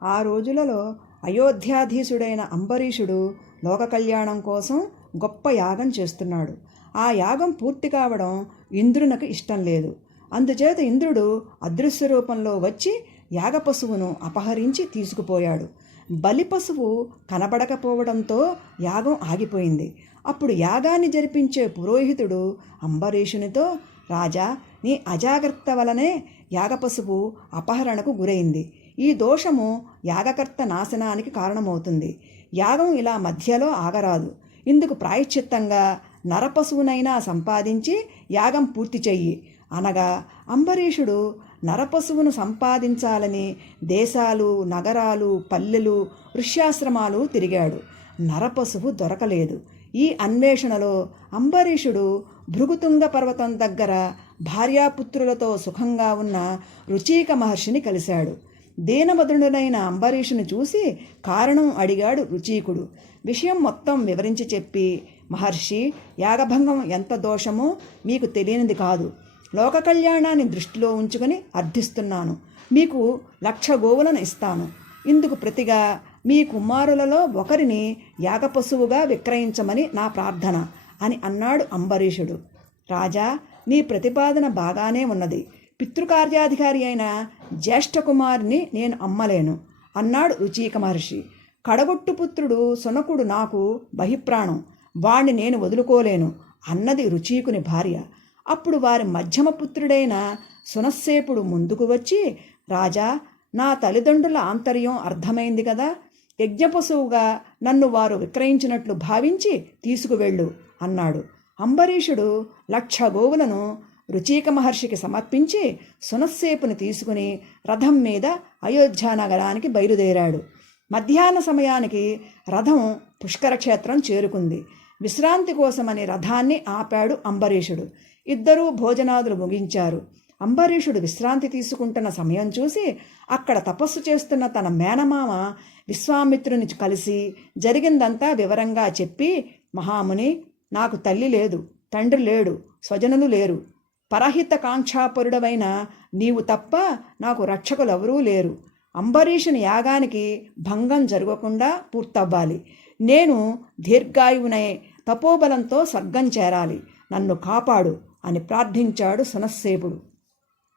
ఆ రోజులలో అయోధ్యాధీశుడైన అంబరీషుడు లోక కళ్యాణం కోసం గొప్ప యాగం చేస్తున్నాడు. ఆ యాగం పూర్తి కావడం ఇంద్రునకు ఇష్టం లేదు. అందుచేత ఇంద్రుడు అదృశ్య రూపంలో వచ్చి యాగ పశువును అపహరించి తీసుకుపోయాడు. బలి పశువు కనబడకపోవడంతో యాగం ఆగిపోయింది. అప్పుడు యాగాన్ని జరిపించే పురోహితుడు అంబరీషునితో, రాజా, నీ అజాగ్రత్త వలనే యాగపశువు అపహరణకు గురైంది. ఈ దోషము యాగకర్త నాశనానికి కారణమవుతుంది. యాగం ఇలా మధ్యలో ఆగరాదు. ఇందుకు ప్రాయశ్చిత్తంగా నరపశువునైనా సంపాదించి యాగం పూర్తి చెయ్యి అనగా అంబరీషుడు నరపశువును సంపాదించాలని దేశాలు, నగరాలు, పల్లెలు, ఋష్యాశ్రమాలు తిరిగాడు. నరపశువు దొరకలేదు. ఈ అన్వేషణలో అంబరీషుడు భృగుతుంగ పర్వతం దగ్గర భార్యాపుత్రులతో సుఖంగా ఉన్న రుచీక మహర్షిని కలిశాడు. దీనవదనుడైన అంబరీషుని చూసి కారణం అడిగాడు రుచీకుడు. విషయం మొత్తం వివరించి చెప్పి, మహర్షి, యాగభంగం ఎంత దోషమో మీకు తెలియనిది కాదు. లోక కళ్యాణాన్ని దృష్టిలో ఉంచుకొని అర్థిస్తున్నాను. మీకు 1,00,000 గోవులను ఇస్తాను. ఇందుకు ప్రతిగా మీ కుమారులలో ఒకరిని యాగపశువుగా విక్రయించమని నా ప్రార్థన అని అన్నాడు అంబరీషుడు. రాజా, నీ ప్రతిపాదన బాగానే ఉన్నది. పితృకార్యాధికారి అయిన జ్యేష్ఠకుమారిని నేను అమ్మలేను అన్నాడు రుచీక మహర్షి. కడగొట్టు పుత్రుడు సునకుడు నాకు బహిప్రాణం, వాణ్ణి నేను వదులుకోలేను అన్నది రుచీకుని భార్య. అప్పుడు వారి మధ్యమ పుత్రుడైన సునస్సేపుడు ముందుకు వచ్చి, రాజా, నా తల్లిదండ్రుల ఆంతర్యం అర్థమైంది కదా. యజ్ఞపశువుగా నన్ను వారు విక్రయించినట్లు భావించి తీసుకువెళ్ళు అన్నాడు. అంబరీషుడు 1,00,000 గోవులను రుచీక మహర్షికి సమర్పించి సునస్సేపుని తీసుకుని రథం మీద అయోధ్య నగరానికి బయలుదేరాడు. మధ్యాహ్న సమయానికి రథం పుష్కరక్షేత్రం చేరుకుంది. విశ్రాంతి కోసమని రథాన్ని ఆపాడు అంబరీషుడు. ఇద్దరూ భోజనాదులు ముగించారు. అంబరీషుడు విశ్రాంతి తీసుకుంటున్న సమయం చూసి అక్కడ తపస్సు చేస్తున్న తన మేనమామ విశ్వామిత్రుని కలిసి జరిగిందంతా వివరంగా చెప్పి, మహాముని, నాకు తల్లి లేదు, తండ్రి లేడు, స్వజనులు లేరు. పరహిత కాంక్షాపరుడవైన నీవు తప్ప నాకు రక్షకులెవరూ లేరు. అంబరీషుని యాగానికి భంగం జరగకుండా పూర్తవ్వాలి. నేను దీర్ఘాయువునై తపోబలంతో స్వర్గం చేరాలి. నన్ను కాపాడు అని ప్రార్థించాడు సునస్సేపుడు.